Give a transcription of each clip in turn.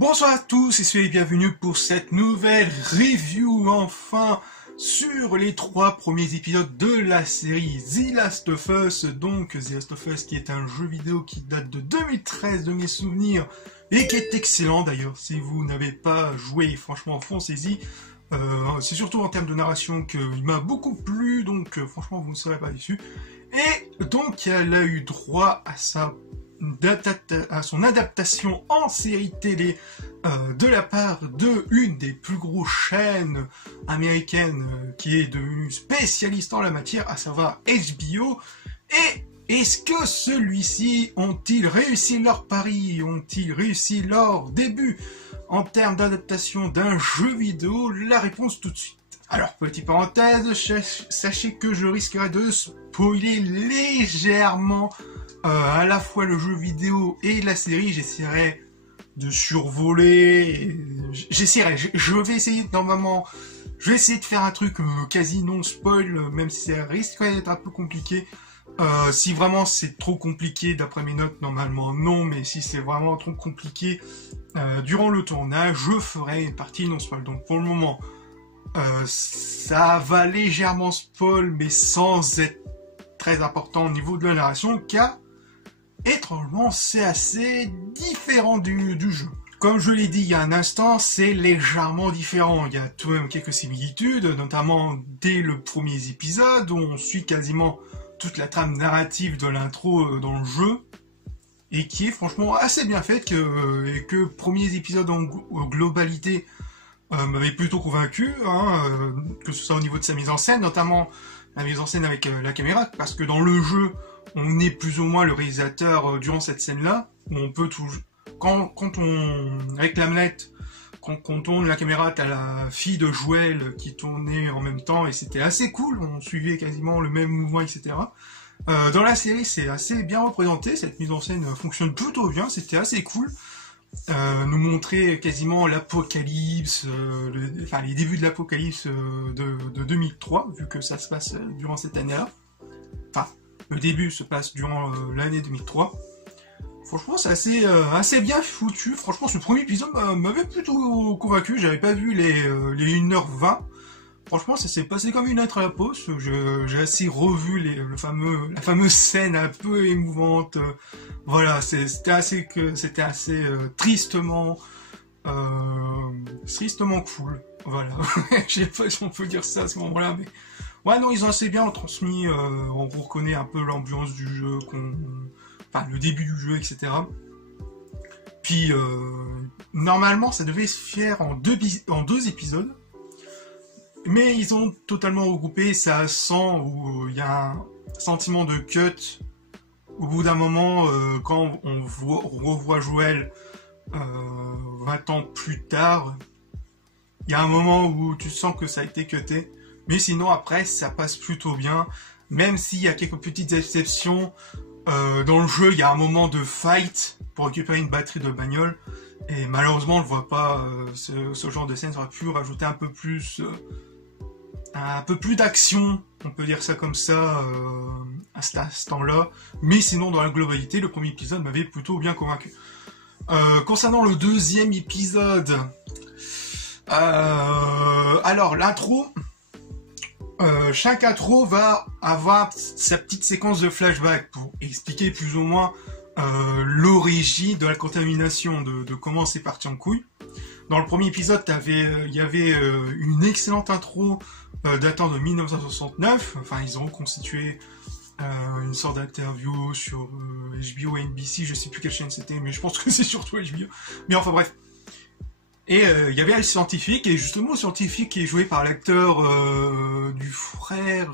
Bonsoir à tous et soyez bienvenus pour cette nouvelle review enfin sur les 3 premiers épisodes de la série The Last of Us. Donc The Last of Us qui est un jeu vidéo qui date de 2013 de mes souvenirs et qui est excellent d'ailleurs. Si vous n'avez pas joué, franchement foncez-y. C'est surtout en termes de narration qu'il m'a beaucoup plu, donc franchement vous ne serez pas déçus. Et donc elle a eu droit à son adaptation en série télé de la part de une des plus grosses chaînes américaines qui est devenue spécialiste en la matière, à savoir HBO. Et est-ce que celui-ci ont-ils réussi leur pari? Ont-ils réussi leur début en termes d'adaptation d'un jeu vidéo? La réponse tout de suite. Alors, petite parenthèse, sachez que je risquerai de spoiler légèrement à la fois le jeu vidéo et la série. J'essaierai de survoler, je vais essayer normalement, je vais essayer de faire un truc quasi non spoil, même si ça risquerait d'être un peu compliqué. Si vraiment c'est trop compliqué, d'après mes notes, normalement non, mais si c'est vraiment trop compliqué, durant le tournage, je ferai une partie non spoil. Donc pour le moment, ça va légèrement spoil, mais sans être très important au niveau de la narration, car étrangement c'est assez différent du jeu. Comme je l'ai dit il y a un instant, c'est légèrement différent. Il y a tout de même quelques similitudes, notamment dès le premier épisode, où on suit quasiment toute la trame narrative de l'intro dans le jeu, et qui est franchement assez bien faite, et que premiers épisodes en globalité m'avait plutôt convaincu, que ce soit au niveau de sa mise en scène, notamment la mise en scène avec la caméra, parce que dans le jeu, on est plus ou moins le réalisateur durant cette scène-là, où on peut tout... Quand on... avec la manette, quand on tourne la caméra, t'as la fille de Joël qui tournait en même temps, et c'était assez cool, on suivait quasiment le même mouvement, etc. Dans la série, c'est assez bien représenté, cette mise en scène fonctionne plutôt bien, c'était assez cool. Nous montrer quasiment l'apocalypse, les débuts de l'apocalypse de 2003, vu que ça se passe durant cette année-là. Enfin, le début se passe durant l'année 2003. Franchement, c'est assez bien foutu. Franchement, ce premier épisode m'avait plutôt convaincu. J'avais pas vu les 1h20. Franchement, ça s'est passé comme une lettre à la poste. J'ai assez revu la fameuse scène un peu émouvante. Voilà, c'était assez tristement cool. Voilà, je sais pas si on peut dire ça à ce moment-là, mais ouais, non, ils ont assez bien transmis. On reconnaît un peu l'ambiance du jeu, le début du jeu, etc. Puis normalement, ça devait se faire en deux épisodes. Mais ils ont totalement regroupé, ça sent où il y a un sentiment de cut. Au bout d'un moment, quand on revoit Joël 20 ans plus tard, il y a un moment où tu sens que ça a été cuté. Mais sinon, après, ça passe plutôt bien. Même s'il y a quelques petites exceptions, dans le jeu, il y a un moment de fight pour récupérer une batterie de bagnole. Et malheureusement, on ne voit pas ce genre de scène. Ça aurait pu rajouter un peu plus d'action, on peut dire ça comme ça, à cet instant-là. Mais sinon, dans la globalité, le premier épisode m'avait plutôt bien convaincu. Concernant le deuxième épisode, alors l'intro, chaque intro va avoir sa petite séquence de flashback pour expliquer plus ou moins l'origine de la contamination, de comment c'est parti en couille. Dans le premier épisode, il y avait une excellente intro datant de 1969. Enfin, ils ont constitué une sorte d'interview sur HBO et NBC. Je sais plus quelle chaîne c'était, mais je pense que c'est surtout HBO. Mais enfin bref. Et il y avait le scientifique, et justement le scientifique qui est joué par l'acteur du frère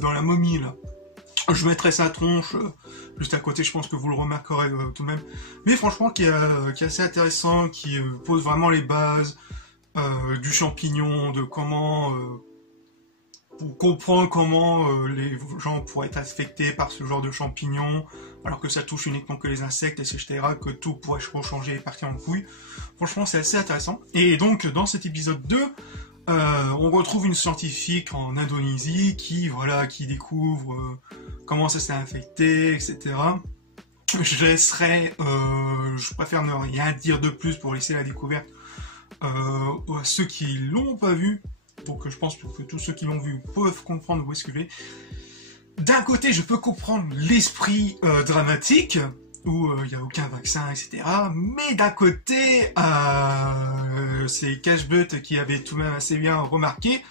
dans La Momie, là. Je mettrai sa tronche juste à côté, je pense que vous le remarquerez tout de même. Mais franchement, qui est assez intéressant, qui pose vraiment les bases du champignon, de comment... pour comprendre comment les gens pourraient être affectés par ce genre de champignon, alors que ça touche uniquement que les insectes, etc., que tout pourrait changer et partir en couille. Franchement, c'est assez intéressant. Et donc, dans cet épisode 2, on retrouve une scientifique en Indonésie qui découvre comment ça s'est infecté, etc. je laisserai, je préfère ne rien dire de plus pour laisser la découverte à ceux qui l'ont pas vu. Donc je pense que tous ceux qui l'ont vu peuvent comprendre où est-ce que je vais. D'un côté, je peux comprendre l'esprit dramatique, où il n'y a aucun vaccin, etc. Mais d'un côté, c'est Cashbut qui avait tout de même assez bien remarqué,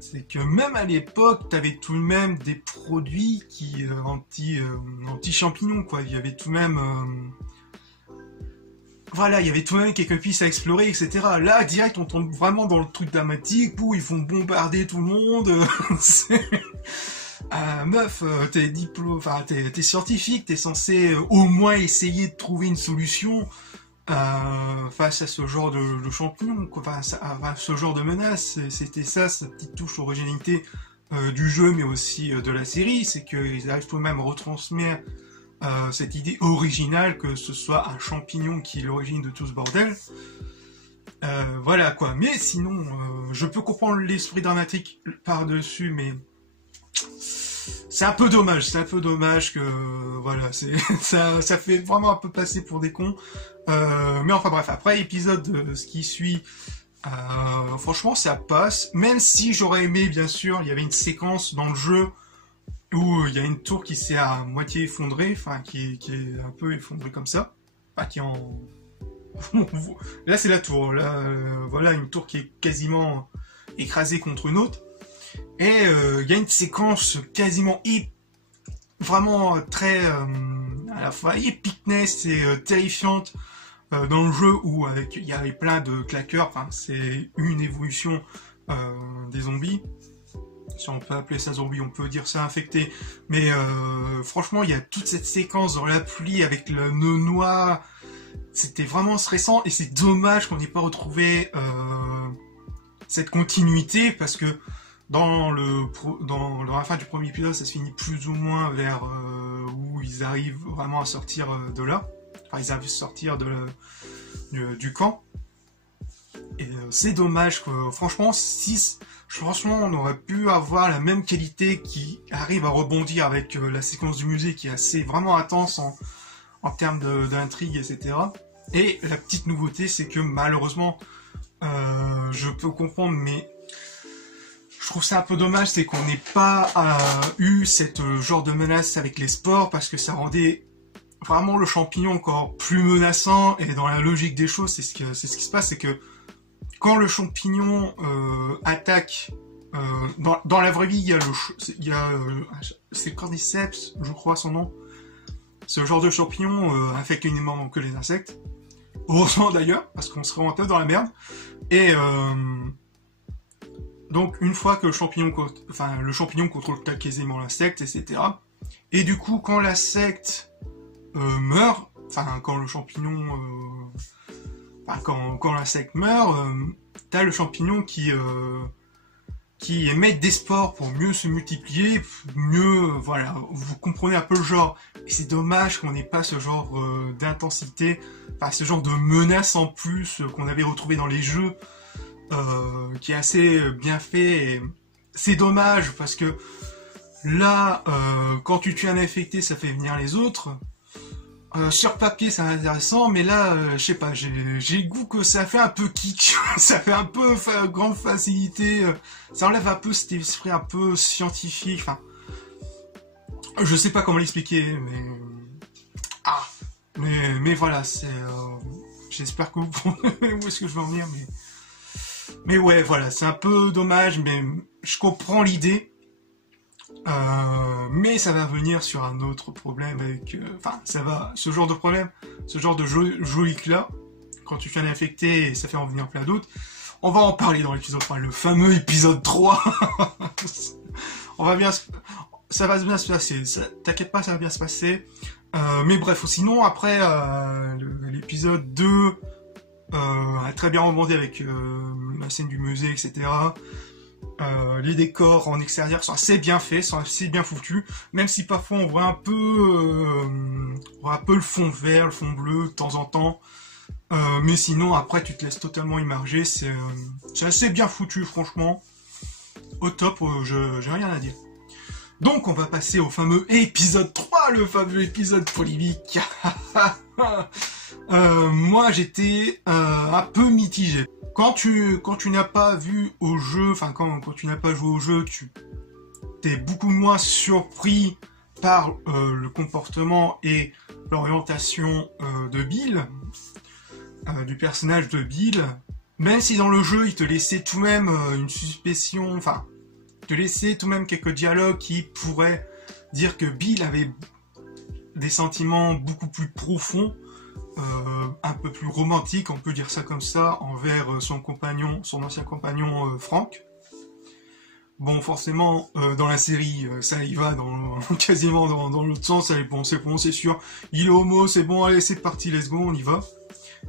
c'est que même à l'époque, tu avais tout de même des produits qui anti-champignons, quoi. Il y avait tout de même... voilà, il y avait tout de même quelques pistes à explorer, etc. Là, direct, on tombe vraiment dans le truc dramatique, où ils font bombarder tout le monde. Meuf, t'es t'es scientifique, t'es censé au moins essayer de trouver une solution face à ce genre de champignons, face à ce genre de menace. C'était ça, sa petite touche originalité du jeu, mais aussi de la série, c'est qu'ils arrivent tout de même à retransmettre cette idée originale que ce soit un champignon qui est l'origine de tout ce bordel. Voilà quoi. Mais sinon, je peux comprendre l'esprit dramatique par-dessus, mais c'est un peu dommage que voilà, ça fait vraiment un peu passer pour des cons. Mais enfin bref, après l'épisode ce qui suit, franchement ça passe. Même si j'aurais aimé, bien sûr, il y avait une séquence dans le jeu où il y a une tour qui s'est à moitié effondrée, enfin qui est un peu effondrée comme ça, enfin qui est en là c'est la tour, là voilà une tour qui est quasiment écrasée contre une autre. Et il y a une séquence quasiment vraiment très à la fois epicness et terrifiante dans le jeu où il y avait plein de claqueurs. Enfin, c'est une évolution des zombies. Si on peut appeler ça zombie, on peut dire ça infecté. Mais franchement, il y a toute cette séquence dans la pluie avec le nœud noir. C'était vraiment stressant et c'est dommage qu'on n'ait pas retrouvé cette continuité parce que dans la fin du premier épisode, ça se finit plus ou moins vers où ils arrivent vraiment à sortir de là. Enfin, ils arrivent à sortir du camp. Et c'est dommage que, franchement, on aurait pu avoir la même qualité qui arrive à rebondir avec la séquence du musée qui est assez vraiment intense en termes d'intrigue, etc. Et la petite nouveauté, c'est que malheureusement, je peux comprendre, mais je trouve ça un peu dommage, c'est qu'on n'ait pas eu cette genre de menace avec les sports, parce que ça rendait vraiment le champignon encore plus menaçant, et dans la logique des choses, c'est ce qui se passe, c'est que quand le champignon attaque, dans la vraie vie, c'est le cordyceps, je crois son nom, ce genre de champignon affecte uniquement que les insectes, heureusement d'ailleurs, parce qu'on serait un peu dans la merde, et donc une fois que le champignon contrôle quasiment l'insecte, etc. Et du coup, quand l'insecte meurt, quand le champignon, quand l'insecte meurt, t'as le champignon qui émet des spores pour mieux se multiplier, voilà, vous comprenez un peu le genre. Et c'est dommage qu'on n'ait pas ce genre d'intensité, ce genre de menace en plus qu'on avait retrouvé dans les jeux. Qui est assez bien fait, et c'est dommage parce que là quand tu tues un infecté ça fait venir les autres, sur papier c'est intéressant, mais là je sais pas, j'ai le goût que ça fait un peu kitsch, ça fait un peu grande facilité, ça enlève un peu cet esprit un peu scientifique, enfin je sais pas comment l'expliquer, mais voilà, c'est j'espère que vous comprenez où est-ce que je veux en venir, mais ouais, voilà, c'est un peu dommage, mais je comprends l'idée. Mais ça va venir sur un autre problème avec... ce genre de problème, ce genre de jolique là, quand tu fais un infecté, ça fait en venir plein d'autres. On va en parler dans l'épisode 3, le fameux épisode 3. Ça va bien se passer, t'inquiète pas, ça va bien se passer. Mais bref, sinon, après l'épisode 2... a très bien rebondi avec la scène du musée, etc. Les décors en extérieur sont assez bien faits, sont assez bien foutus, même si parfois on voit un peu le fond vert, le fond bleu de temps en temps. Mais sinon, après, tu te laisses totalement immerger, c'est assez bien foutu, franchement. Au top, j'ai rien à dire. Donc on va passer au fameux épisode 3, le fameux épisode polémique. Moi j'étais un peu mitigé. Quand tu n'as pas vu au jeu, enfin quand tu n'as pas joué au jeu, tu t'es beaucoup moins surpris par le comportement et l'orientation de Bill, du personnage de Bill, même si dans le jeu il te laissait tout de même une suspicion, enfin te laisser tout de même quelques dialogues qui pourraient dire que Bill avait des sentiments beaucoup plus profonds, un peu plus romantiques, on peut dire ça comme ça, envers son compagnon, son ancien compagnon Frank. Bon, forcément, dans la série, ça y va quasiment dans l'autre sens. Allez, bon, c'est sûr. Il est homo, c'est bon, allez, c'est parti, let's go, on y va.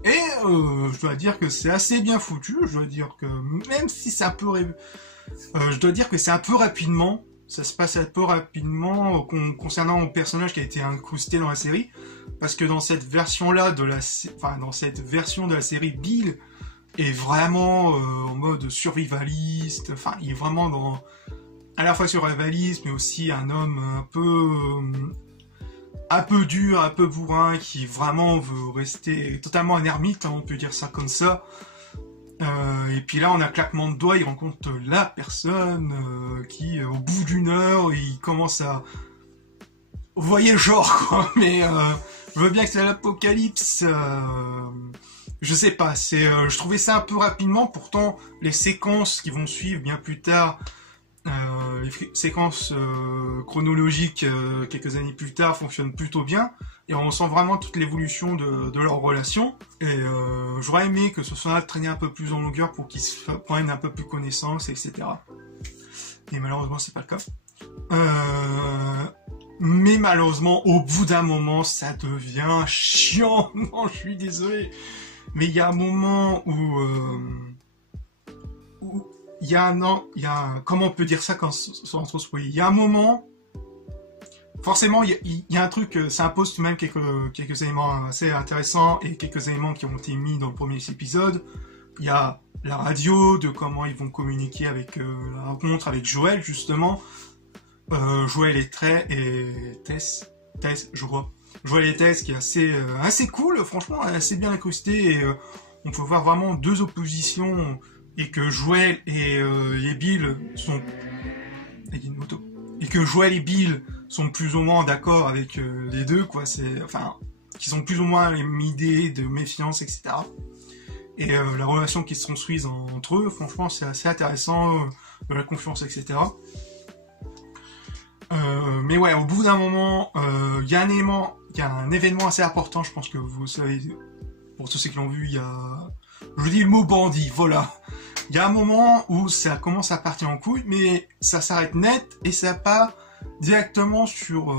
Et je dois dire que c'est assez bien foutu. Je dois dire que même si c'est un peu, je dois dire que c'est un peu rapidement. Ça se passe un peu rapidement concernant mon personnage qui a été incrusté dans la série, parce que dans cette version-là dans cette version de la série, Bill est vraiment en mode survivaliste. Enfin, il est vraiment à la fois survivaliste, mais aussi un homme un peu dur, un peu bourrin, qui vraiment veut rester totalement un ermite, hein, on peut dire ça comme ça. Et puis là, en un claquement de doigts, il rencontre la personne qui, au bout d'une heure, il commence à... Vous voyez le genre, quoi, mais je veux bien que c'est l'apocalypse. Je sais pas, je trouvais ça un peu rapidement, pourtant les séquences qui vont suivre bien plus tard, les séquences chronologiques quelques années plus tard fonctionnent plutôt bien, et on sent vraiment toute l'évolution de leur relation, et j'aurais aimé que ce soit traîné un peu plus en longueur pour qu'ils se prennent un peu plus connaissance, etc. Et malheureusement c'est pas le cas. Mais malheureusement, au bout d'un moment, ça devient chiant. Non, je suis désolé. Mais il y a un moment où il y a comment on peut dire ça sans trop spoiler. Il y a un moment, forcément, il y a un truc, ça impose tout de même quelques éléments assez intéressants et quelques éléments qui ont été mis dans le premier épisode. Il y a la radio, de comment ils vont communiquer avec la rencontre avec Joel, justement. Joel et Tess, je crois. Joel et Tess qui est assez cool, franchement, assez bien incrusté, et on peut voir vraiment deux oppositions, et que Joel et Bill sont... Il y a une moto. Et que Joel et Bill sont plus ou moins d'accord avec les deux, quoi, qui sont plus ou moins les mêmes idées de méfiance, etc. Et la relation qui se construise entre eux, franchement, c'est assez intéressant, de la confiance, etc. Mais ouais, au bout d'un moment, il y a un événement assez important, je pense que vous savez, pour tous ceux qui l'ont vu, je dis le mot bandit, voilà. Il y a un moment où ça commence à partir en couille, mais ça s'arrête net, et ça part directement sur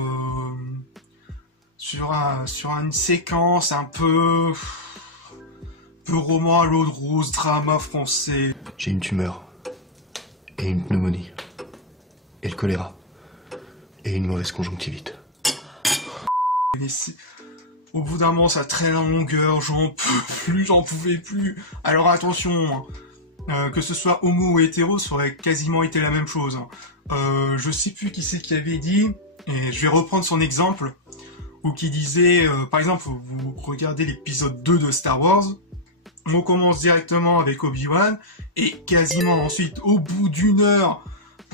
une séquence un peu roman à l'eau de rose, drama français. J'ai une tumeur, et une pneumonie, et le choléra. Et une mauvaise conjonctivite. Au bout d'un moment, ça traîne en longueur, j'en pouvais plus. Alors attention, que ce soit homo ou hétéro, ça aurait quasiment été la même chose. Je sais plus qui c'est qui avait dit, et je vais reprendre son exemple, ou qui disait, par exemple, vous regardez l'épisode 2 de Star Wars, on commence directement avec Obi-Wan, et quasiment ensuite, au bout d'une heure,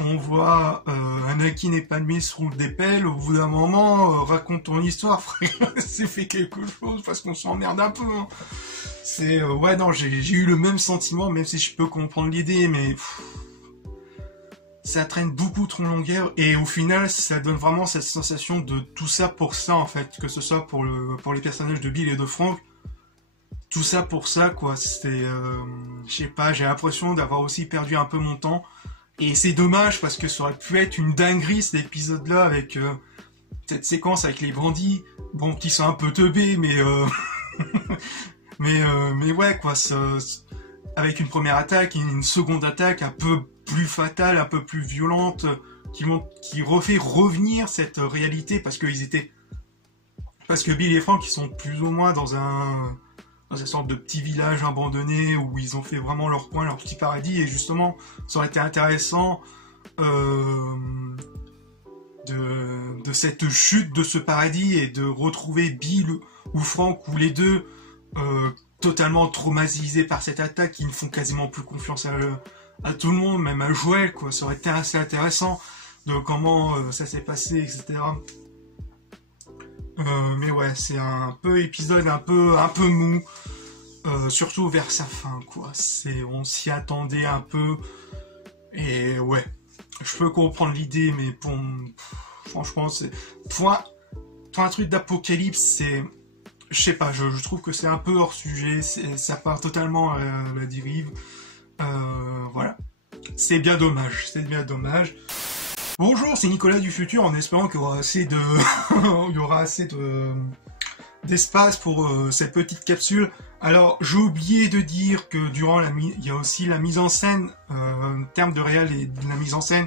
on voit Anakin et Padmé se roulent des pelles. Au bout d'un moment, raconte ton histoire, frère. C'est fait quelque chose parce qu'on s'emmerde un peu. Hein. Ouais, non, j'ai eu le même sentiment, même si je peux comprendre l'idée, mais ça traîne beaucoup trop longueur, et au final, ça donne vraiment cette sensation de tout ça pour ça, en fait, que ce soit pour les personnages de Bill et de Frank. Tout ça pour ça, quoi. Je sais pas, j'ai l'impression d'avoir aussi perdu un peu mon temps. Et c'est dommage parce que ça aurait pu être une dinguerie cet épisode-là avec cette séquence avec les bandits, bon, qui sont un peu teubés, mais mais ouais, quoi, avec une première attaque et une seconde attaque un peu plus fatale, un peu plus violente, qui refait revenir cette réalité, parce que Bill et Frank, ils sont plus ou moins dans une sorte de petit village abandonné où ils ont fait vraiment leur coin, leur petit paradis, et justement ça aurait été intéressant de cette chute de ce paradis et de retrouver Bill ou Frank ou les deux totalement traumatisés par cette attaque, qui ne font quasiment plus confiance à tout le monde, même à Joël, quoi. Ça aurait été assez intéressant de comment ça s'est passé, etc. Mais ouais, c'est un peu épisode un peu mou, surtout vers sa fin, quoi. On s'y attendait un peu, et ouais, je peux comprendre l'idée, mais bon, franchement, pour un truc d'apocalypse, je sais pas, je trouve que c'est un peu hors sujet, ça part totalement à la dérive. Voilà, c'est bien dommage, Bonjour, c'est Nicolas du futur, en espérant qu'il y aura assez d'espace pour cette petite capsule. Alors, j'ai oublié de dire que il y a aussi la mise en scène, en termes de réel et de la mise en scène,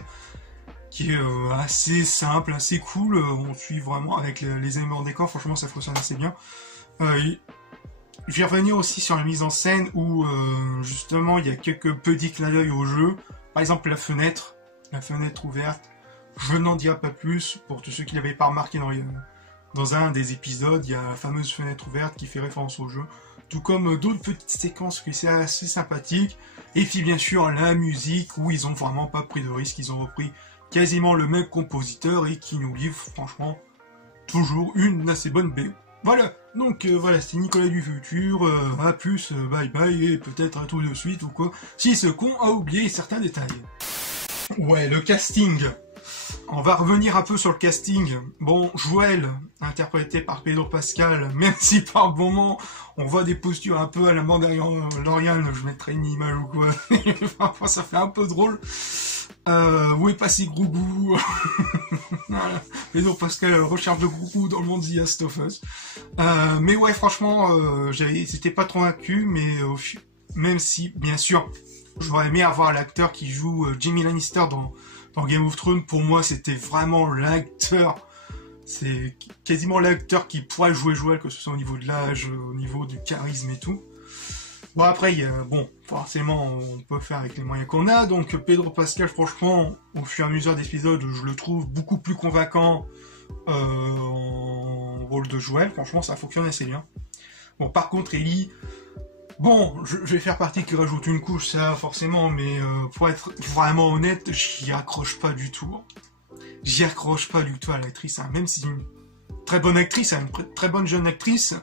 qui est assez simple, assez cool. On suit vraiment avec les éléments en décor, franchement ça fonctionne assez bien. Je vais revenir aussi sur la mise en scène où justement il y a quelques petits clins d'œil au jeu. Par exemple la fenêtre ouverte. Je n'en dirai pas plus pour tous ceux qui l'avaient pas remarqué dans un des épisodes. Il y a la fameuse fenêtre ouverte qui fait référence au jeu. Tout comme d'autres petites séquences qui sont assez sympathiques. Et puis bien sûr la musique où ils ont vraiment pas pris de risque. Ils ont repris quasiment le même compositeur et qui nous livre franchement toujours une assez bonne BO. Voilà, donc voilà, c'était Nicolas du futur, à plus, bye bye, et peut-être à tout de suite ou quoi, si ce con a oublié certains détails. Ouais, le casting. On va revenir un peu sur le casting. Bon, Joël, interprété par Pedro Pascal, même si par moment on voit des postures un peu à la Mandalorian, je mettrai une image ou quoi, parfois ça fait un peu drôle. Où est passé Grogu? Voilà. Pedro Pascal recherche de Grogu dans le monde The Last of Us. Mais ouais, franchement, c'était pas trop vaincu, mais même si, bien sûr, j'aurais aimé avoir l'acteur qui joue Jaime Lannister dans Game of Thrones. Pour moi, c'était vraiment l'acteur. C'est quasiment l'acteur qui pourrait jouer Joël, que ce soit au niveau de l'âge, au niveau du charisme et tout. Bon, après, bon, forcément, on peut faire avec les moyens qu'on a. Donc, Pedro Pascal, franchement, au fur et à mesure d'épisodes, je le trouve beaucoup plus convaincant en rôle de Joël. Franchement, ça fonctionne assez bien. Bon, par contre, Ellie, bon, je vais faire partie qui rajoute une couche, ça, forcément, mais pour être vraiment honnête, j'y accroche pas du tout. J'y accroche pas du tout à l'actrice, hein. Même si c'est une très bonne actrice, une très bonne jeune actrice.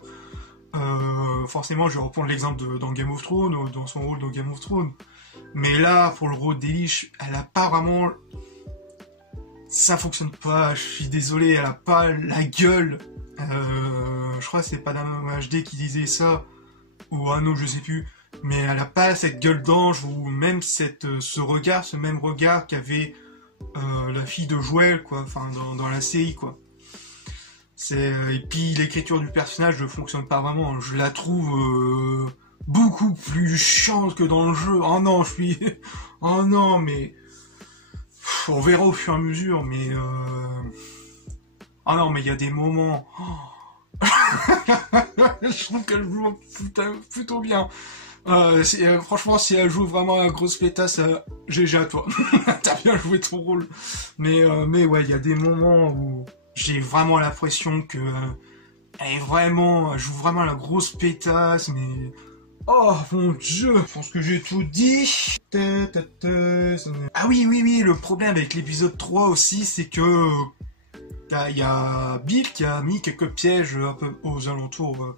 Forcément, je vais reprendre l'exemple dans Game of Thrones, dans son rôle dans Game of Thrones. Mais là, pour le rôle d'Ellie, elle a pas vraiment... Ça fonctionne pas, je suis désolé, elle a pas la gueule. Je crois que c'est Padam HD qui disait ça, ou un autre, je sais plus. Mais elle a pas cette gueule d'ange, ou même ce même regard qu'avait la fille de Joël, quoi, enfin, dans la série, quoi. Et puis l'écriture du personnage ne fonctionne pas vraiment. Je la trouve beaucoup plus chiante que dans le jeu. Oh non, oh non, mais... On verra au fur et à mesure, mais... Oh non, mais il y a des moments... Oh. Je trouve qu'elle joue plutôt bien. Franchement, si elle joue vraiment un grosse pétasse, GG à toi. T'as bien joué ton rôle. Mais ouais, il y a des moments où... J'ai vraiment l'impression que elle joue vraiment la grosse pétasse, mais oh mon dieu, je pense que j'ai tout dit. Ah oui, le problème avec l'épisode 3 aussi, c'est que il y a Bill qui a mis quelques pièges un peu aux alentours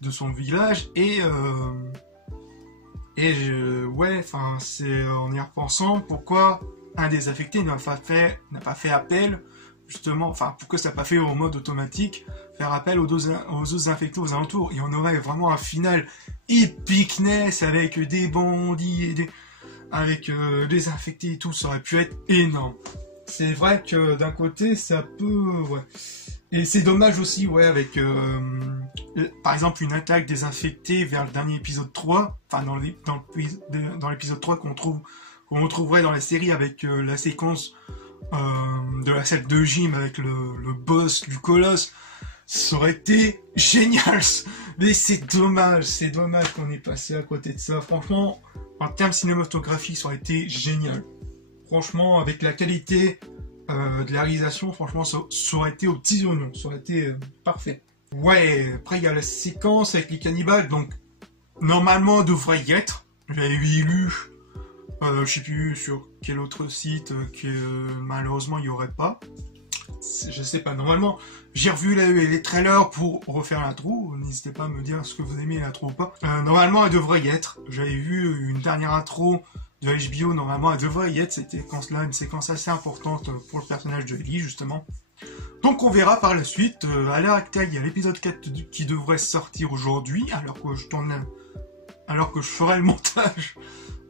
de son village ouais, enfin c'est en y repensant pourquoi un des affectés n'a pas fait appel. Justement, enfin, pourquoi ça n'a pas fait en mode automatique, faire appel aux autres infectés aux alentours, et on aurait vraiment un final épicness avec des bandits, avec des infectés et tout, ça aurait pu être énorme. C'est vrai que d'un côté, ça peut... Ouais. Et c'est dommage aussi, ouais, avec, par exemple, une attaque des infectés vers le dernier épisode 3, enfin, dans l'épisode 3 qu'on retrouverait dans la série avec la séquence... de la salle de gym avec le boss du colosse, ça aurait été génial, mais c'est dommage qu'on ait passé à côté de ça. Franchement, en termes cinématographiques, ça aurait été génial. Franchement, avec la qualité de la réalisation, franchement, ça aurait été aux petits oignons, ça aurait été parfait. Ouais, après il y a la séquence avec les cannibales, donc normalement elle devrait y être. J'avais lu, je sais plus sur quel autre site que malheureusement il n'y aurait pas. Je sais pas, normalement j'ai revu les trailers pour refaire l'intro, n'hésitez pas à me dire ce que vous aimez l'intro ou pas. Normalement elle devrait y être, j'avais vu une dernière intro de HBO, normalement elle devrait y être, cette séquence-là, une séquence assez importante pour le personnage de Ellie justement. Donc on verra par la suite, à l'heure actuelle il y a l'épisode 4 qui devrait sortir aujourd'hui, alors que je ferai le montage,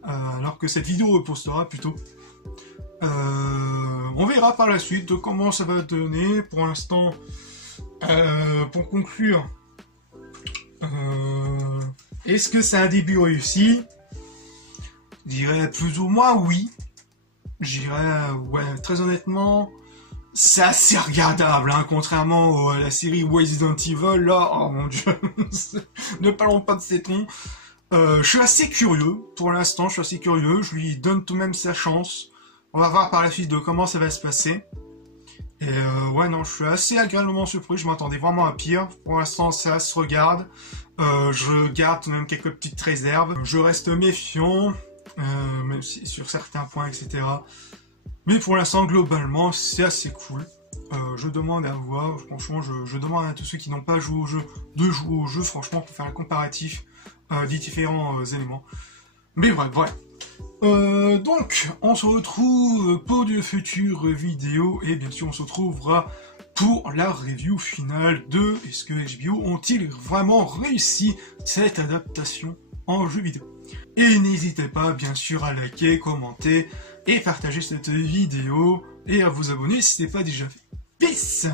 alors que cette vidéo repostera plutôt. On verra par la suite de comment ça va donner. Pour l'instant, pour conclure, est-ce que c'est un début réussi? Je dirais plus ou moins oui. Je dirais, ouais, très honnêtement, c'est assez regardable, hein, contrairement à la série Resident Evil, là, oh mon dieu, ne parlons pas de ces tons. Je suis assez curieux, pour l'instant, je lui donne tout de même sa chance. On va voir par la suite de comment ça va se passer. Et ouais, non, je suis assez agréablement surpris, je m'attendais vraiment à pire. Pour l'instant, ça se regarde. Je garde tout de même quelques petites réserves. Je reste méfiant, même si sur certains points, etc. Mais pour l'instant, globalement, c'est assez cool. Je demande à voir, franchement, je demande à tous ceux qui n'ont pas joué au jeu de jouer au jeu, franchement, pour faire un comparatif des différents éléments. Mais bref, voilà. Donc, on se retrouve pour de futures vidéos, et bien sûr, on se retrouvera pour la review finale de est-ce que HBO ont-ils vraiment réussi cette adaptation en jeu vidéo. Et n'hésitez pas, bien sûr, à liker, commenter et partager cette vidéo, et à vous abonner si ce n'est pas déjà fait. Peace!